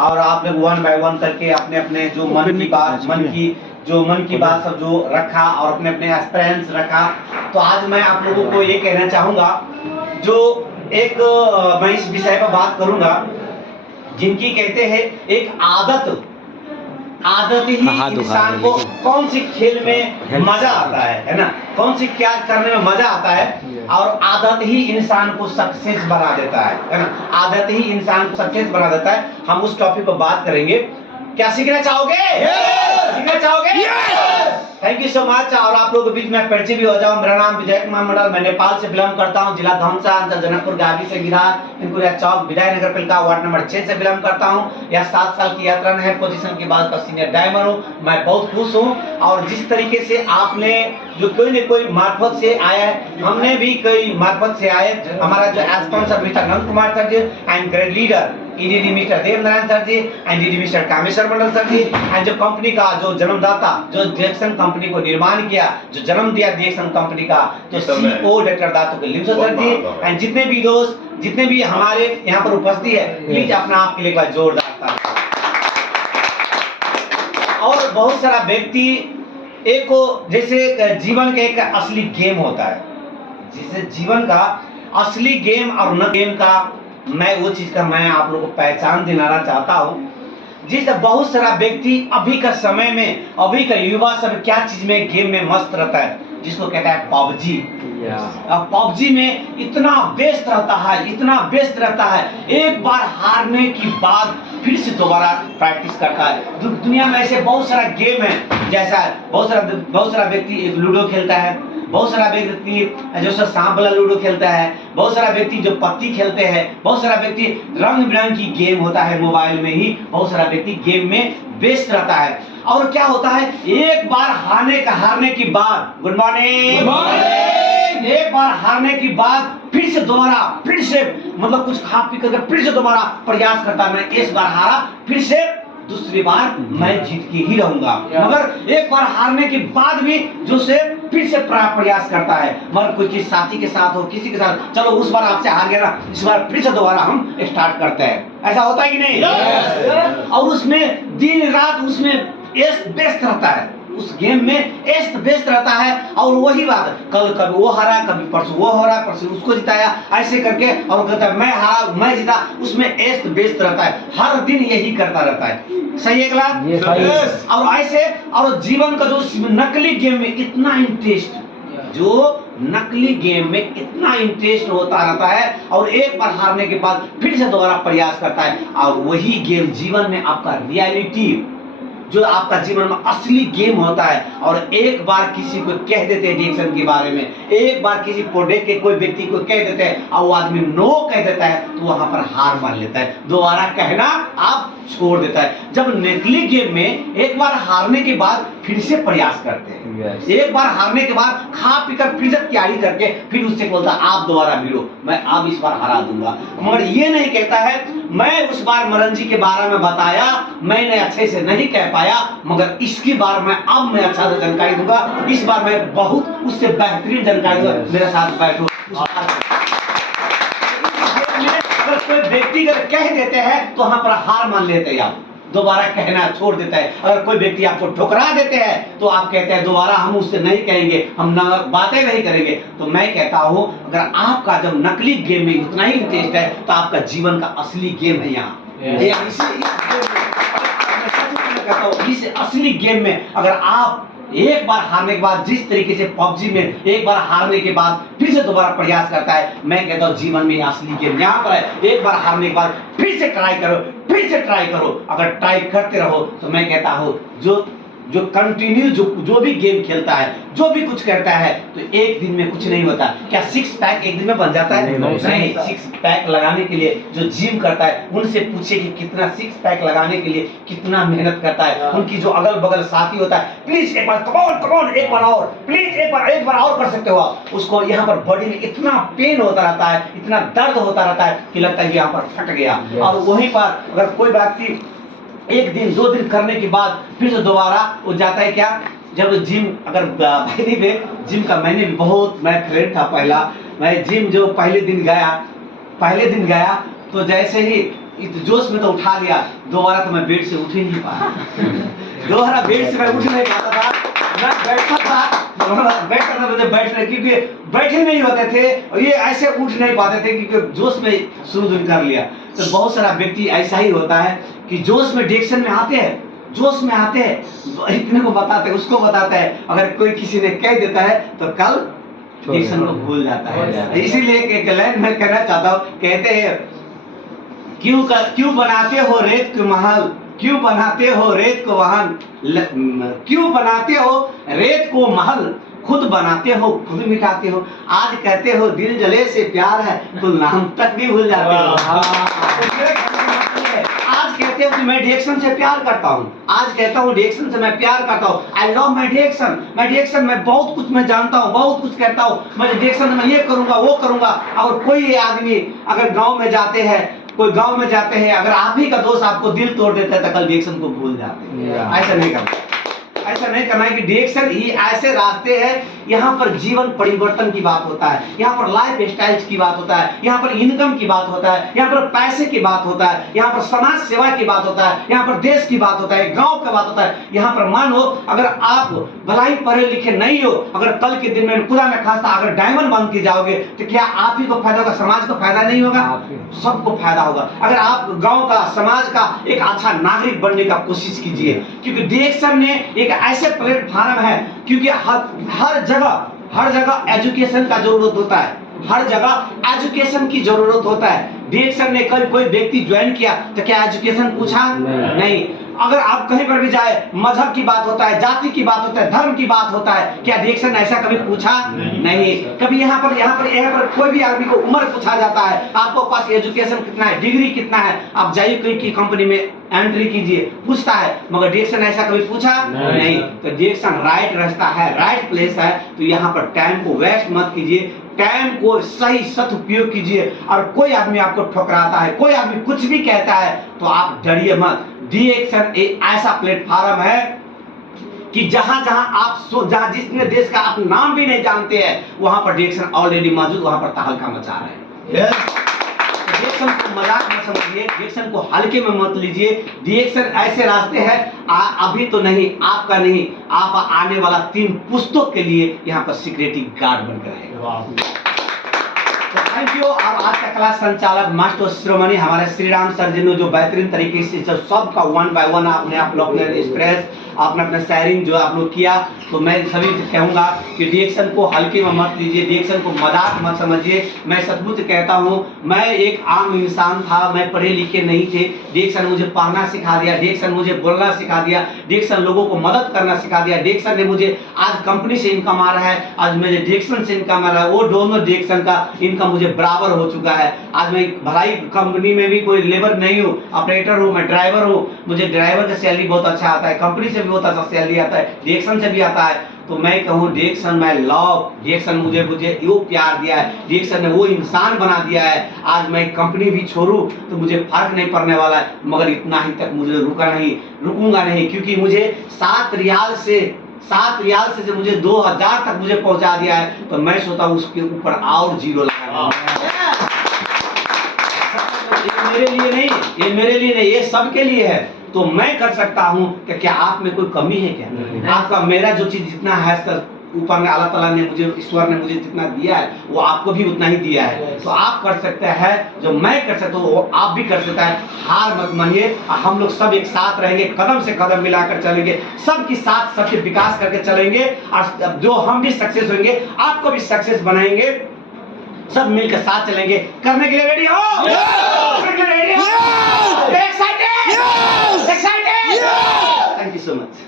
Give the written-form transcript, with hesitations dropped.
और आप लोग वन बाय वन करके अपने अपने जो मन की बात सब जो रखा और अपने अपने एक्सपीरियंस रखा। तो आज मैं आप लोगों को ये कहना चाहूँगा, जो एक मैं इस विषय पर बात करूँगा जिनकी कहते हैं एक आदत ही इंसान को कौन सी खेल में मजा आता है ना, कौन सी क्या करने में मजा आता है, और आदत ही इंसान को सक्सेस बना देता है ना, आदत ही इंसान को सक्सेस बना देता है। हम उस टॉपिक पर बात करेंगे। क्या सीखना चाहोगे? सीखना चाहोगे? Thank you so much. और आप लोगों के बीच में परिचय भी हो जाऊं। मेरा नाम विजय कुमार मंडल, मैं नेपाल से बिलोंग करता हूं, जिला धौनसा, अंचल जनकपुर गावी से गिरा, तिनकुरिया चौक, विजयनगर पालिका वार्ड नंबर 6 से बिलोंग करता हूं। यह 7 साल की यात्रा है, पोजीशन के बाद का सीनियर डायमंड हूं। मैं बहुत खुश हूं। और जिस तरीके से आपने जो कोई न कोई मार्फत से आया है, हमने भी कई मार्फत से आए। हमारा जो sponsor mister Nand Kumar sir ji and great leader EDD mister Devnarayan sir ji and ED mister Kameshwar Mandal sir ji, and जो कंपनी का जो जन्मदाता, जो डायरेक्शन कंपनी को निर्माण किया, जो जन्म दिया डायरेक्शन कंपनी का, तो सीईओ डॉक्टर दातो के लिमसो सर जी, एंड जितने भी दोस्त, जितने भी हमारे यहाँ पर उपस्थित है, प्लीज अपना आपके लिए एक जोरदार ताली। और बहुत सारा व्यक्ति एक जैसे जीवन का एक असली गेम होता है, जैसे जीवन का असली गेम और न गेम का, मैं वो चीज का मैं आप लोगों को पहचान दिलाना चाहता हूँ। जिससे बहुत सारा व्यक्ति अभी का समय में, अभी का युवा सब क्या चीज में गेम में मस्त रहता है, जिसको कहता है पबजी। पबजी में इतना व्यस्त रहता है, इतना व्यस्त रहता है, एक बार हारने की बाद फिर से दोबारा प्रैक्टिस करता है। दुनिया में ऐसे बहुत सारा गेम है, जैसा बहुत सारा व्यक्ति लूडो खेलता है, बहुत सारा व्यक्ति जो सांप वाला लूडो खेलता है, बहुत सारा व्यक्ति जो पत्ती खेलते हैं, बहुत सारा व्यक्ति रंग बिरंगी गेम होता है मोबाइल में ही, बहुत सारा व्यक्ति गेम में व्यस्त रहता है। और क्या होता है, एक बार हारने की बाद, गुड मॉर्निंग, एक बार हारने की बाद फिर से मतलब कुछ खा पी करके फिर से दोबारा प्रयास करता है। मैं इस बार हारा, फिर से दूसरी बार मैं जीत के ही रहूंगा। मगर एक बार हारने के बाद भी जो से फिर से प्रयास करता है। मगर कोई किसी साथी के साथ हो, किसी के साथ, चलो उस बार आपसे हार गया ना, इस बार फिर से दोबारा हम स्टार्ट करते हैं। ऐसा होता है कि नहीं? और उसमें दिन रात उसमें व्यस्त रहता है, उस गेम में व्यस्त रहता है। और वही बात, कल कभी वो हारा, कभी परसों वो हारा, परसों उसको जिताया, ऐसे करके, और कहता है मैं हारा मैं जीता, उसमें व्यस्त रहता है, हर दिन यही करता रहता है। सही है गलत? और ऐसे, और जीवन का जो नकली गेम में इतना इंटरेस्ट, जो नकली गेम में इतना इंटरेस्ट होता रहता है, और एक बार हारने के बाद फिर से दोबारा प्रयास करता है। और वही गेम जीवन में आपका रियलिटी, जो आपका जीवन में असली गेम होता है। और एक बार किसी को कह देते हैं डिएक्शन के बारे में, एक बार किसी प्रोडक्ट के कोई व्यक्ति को कह देते हैं और वो आदमी नो कह देता है, तो वहां पर हार मान लेता है, दोबारा कहना आप छोड़ देता है। जब नकली गेम में एक बार हारने के बाद फिर से प्रयास करते हैं, एक बार हारने के बाद खा पीकर फिर से तैयारी करके फिर उससे बोलता आप दोबारा भिड़ो, मैं अब इस बार हरा दूंगा। मगर ये नहीं कहता है मैं उस बार मरण जी के बारे में बताया, मैंने अच्छे से नहीं कह पाया, मगर इसकी बार मैं अच्छा से जानकारी दूंगा, इस बार मैं बहुत उससे बेहतरीन जानकारी दूंगा, मेरे साथ बैठो। अगर कोई व्यक्ति अगर कह देते हैं तो वहां पर हार मान लेते हैं, आप दोबारा कहना छोड़ देता है। अगर कोई व्यक्ति आपको ठुकरा देते हैं तो आप कहते हैं दोबारा हम उससे नहीं कहेंगे, हम बातें नहीं करेंगे। तो मैं कहता हूं, अगर आपका जब नकली गेम में उतना ही इंटरेस्ट है, तो आपका जीवन का असली गेम है यहाँ। इस असली गेम में अगर आप एक बार हारने के बाद, जिस तरीके से पबजी में एक बार हारने के बाद फिर से दोबारा प्रयास करता है, मैं कहता हूँ जीवन में असली गेम यहाँ पर है। एक बार हारने के बाद फिर से ट्राई करो। अगर ट्राई करते रहो तो मैं कहता हूँ जो कंटिन्यू जो भी गेम खेलता है, जो भी कुछ करता है, तो एक दिन में कुछ नहीं होता। क्या 6 पैक एक दिन में बन जाता है? नहीं। 6 पैक लगाने के लिए जो जिम करता है, उनसे पूछिए कि कितना 6 पैक लगाने के लिए कितना मेहनत करता है। उनकी जो अगल बगल साथी होता है, प्लीज एक बार कमॉन एक बार और, प्लीज एक बार और कर सकते हो आप। उसको यहाँ पर बॉडी में इतना पेन होता रहता है, इतना दर्द होता रहता है कि लगता है यहाँ पर फट गया। और वहीं पर अगर कोई व्यक्ति एक दिन 2 दिन करने के बाद फिर से दोबारा वो जाता है, क्या जब जिम, अगर पहले में जिम का मैंने भी बहुत, मैं फ्रेंड था पहला, मैं जिम जो पहले दिन गया तो जैसे ही इस जोश में तो उठा लिया, दोबारा तो मैं बेड से उठ ही नहीं पाया। दोबारा बेड से मैं उठ नहीं पाता था, मैं बैठा था मुझे बैठने, क्योंकि बैठे नहीं होते थे और ये ऐसे उठ नहीं पाते थे क्योंकि जोश में शुरू कर लिया। तो बहुत सारा व्यक्ति ऐसा ही होता है कि जोश में डिएक्शन में आते हैं, जोश में आते हैं, इतने को बताते हैं, उसको बताते हैं, अगर कोई किसी ने कह देता है तो कल डिएक्शन को भूल जाता है। इसीलिए एक लाइन मैं कहना चाहता हूँ, कहते हैं क्यों बनाते हो रेत के महल, क्यों बनाते हो रेत को वाहन, क्यों बनाते हो रेत को महल, खुद बनाते हो खुद मिटाते हो। आज कहते हो दिल जले से प्यार है, तो नाम तक भी भूल जाते हो। आज कहते हो कि मैं डिएक्शन से प्यार करता हूँ, आज कहता हूँ डिएक्शन से मैं प्यार करता हूँ, आई लव माई डिएक्शन, मैं बहुत कुछ मैं जानता हूँ, बहुत कुछ कहता हूँ, मैं डिएक्शन में ये करूंगा वो करूंगा। अगर कोई आदमी अगर गांव में जाते हैं, कोई गांव में जाते हैं, अगर आप ही का दोस्त आपको दिल तोड़ देता है तो कल डिएक्शन को भूल जाते हैं। ऐसा नहीं करना, ऐसा नहीं करना है कि डिएक्शन ही ऐसे रास्ते हैं, यहाँ पर जीवन परिवर्तन की बात होता है, यहाँ पर लाइफ स्टाइल की बात होता है, यहाँ पर इनकम की बात होता है, यहाँ पर पैसे की बात होता है, यहाँ पर समाज सेवा की बात होता है, यहाँ पर देश की बात होता है, गांव का बात होता है। यहाँ पर मानो अगर आप भलाई पढ़े लिखे नहीं हो, अगर कल के दिन में खुदा में खासा अगर डायमंड बन के जाओगे तो क्या आप ही को फायदा होगा, समाज को फायदा नहीं होगा? सबको फायदा होगा। अगर आप गांव का समाज का एक अच्छा नागरिक बनने का कोशिश कीजिए, क्योंकि डिएक्शन ने एक ऐसे प्लेटफॉर्म है, क्योंकि हर जगह एजुकेशन का जरूरत होता है, हर जगह एजुकेशन की जरूरत होता है। डिएक्शन ने कल कोई व्यक्ति ज्वाइन किया तो क्या एजुकेशन पूछा? नहीं। अगर आप कहीं पर भी जाए, मजहब की बात होता है, जाति की बात होता है, धर्म की बात होता है, क्या डिएक्शन ऐसा कभी पूछा? नहीं। कभी यहाँ पर कोई भी आदमी को उम्र पूछा जाता है, आपको पास एजुकेशन कितना है, डिग्री कितना है, आप जाइए कोई की कंपनी में एंट्री कीजिए, पूछता है, मगर डिएक्शन ऐसा कभी पूछा? नहीं। तो डिएक्शन राइट रास्ता है, राइट प्लेस है, तो यहाँ पर टाइम को वेस्ट मत कीजिए, टाइम को सही सदुपयोग कीजिए। और कोई आदमी आपको ठुकराता है, कोई आदमी कुछ भी कहता है तो आप डरिए मत। डिएक्शन एक ऐसा प्लेटफॉर्म है कि जहां जहां जिसने देश का आप नाम भी नहीं जानते हैं, वहां पर डिएक्शन ऑलरेडी मौजूद, वहां पर तहलका मचा रहे हैं। डिएक्शन को मजाक मत समझिए, डिएक्शन को हल्के में मत लीजिए। डिएक्शन ऐसे रास्ते हैं, अभी तो नहीं, आपका नहीं, आप आने वाला 3 पुस्तकों के लिए यहाँ पर सिक्योरिटी गार्ड बनकर रहेगा। तो थैंक यू। और आज का क्लास संचालक मास्टर शिरोमणि हमारे श्री राम सर जी ने जो बेहतरीन तरीके से सबका 1 बाय 1 आपने आप लोग ने एक्सप्रेस आपने अपना शेयरिंग जो आप लोग किया, तो मैं सभी कहूँगा कि डिएक्शन को हल्के में मत लीजिए, डिएक्शन को मजाक मत समझिए। मैं सचमुच कहता हूँ, मैं एक आम इंसान था, मैं पढ़े लिखे नहीं थे, डिएक्शन मुझे पढ़ना सिखा दिया, डिएक्शन मुझे बोलना सिखा दिया, डिएक्शन लोगों को मदद करना सिखा दिया। डिएक्शन ने मुझे आज कंपनी से इनकम आ रहा है, आज मुझे डिएक्शन से इनकम आ रहा है, वो दोनों डिएक्शन का इनकम मुझे बराबर हो चुका है। आज मैं भलाई कंपनी में भी कोई लेबर नहीं हूँ, ऑपरेटर हूँ, मैं ड्राइवर हूँ, मुझे ड्राइवर का सैलरी बहुत अच्छा आता है, कंपनी से भी बहुत अच्छा सैलरी आता है, डिएक्शन से भी आता है। तो मैं कहूँ डिएक्शन मैं लव, डिएक्शन मुझे वो प्यार दिया है, डिएक्शन ने वो इंसान बना दिया है। आज मैं कंपनी भी छोड़ूं तो मुझे फर्क नहीं पड़ने वाला है, मगर इतना ही तक मुझे रुकूंगा नहीं, क्योंकि मुझे 7 रियाल से जो मुझे 2000 तक मुझे पहुंचा दिया है, तो मैं सोचता हूँ उसके ऊपर और 0 लगाना। ये मेरे लिए नहीं, ये सबके लिए है। तो मैं कर सकता हूँ कि क्या आप में कोई कमी है क्या? आपका मेरा जो चीज जितना है ऊपर में अल्लाह ताला ने मुझे, ईश्वर ने मुझे जितना दिया है, वो आपको भी उतना ही दिया है। तो आप कर सकते हैं, जो मैं कर सकता हूँ वो आप भी कर सकते हैं। हार मत मानिए, हम लोग सब एक साथ रहेंगे, कदम से कदम मिलाकर चलेंगे, सबके साथ सबके विकास करके चलेंगे, और जो हम भी सक्सेस होंगे आपको भी सक्सेस बनाएंगे, सब मिलकर साथ चलेंगे। करने के लिए रेडी हो? Excited? Excited? Thank you so much.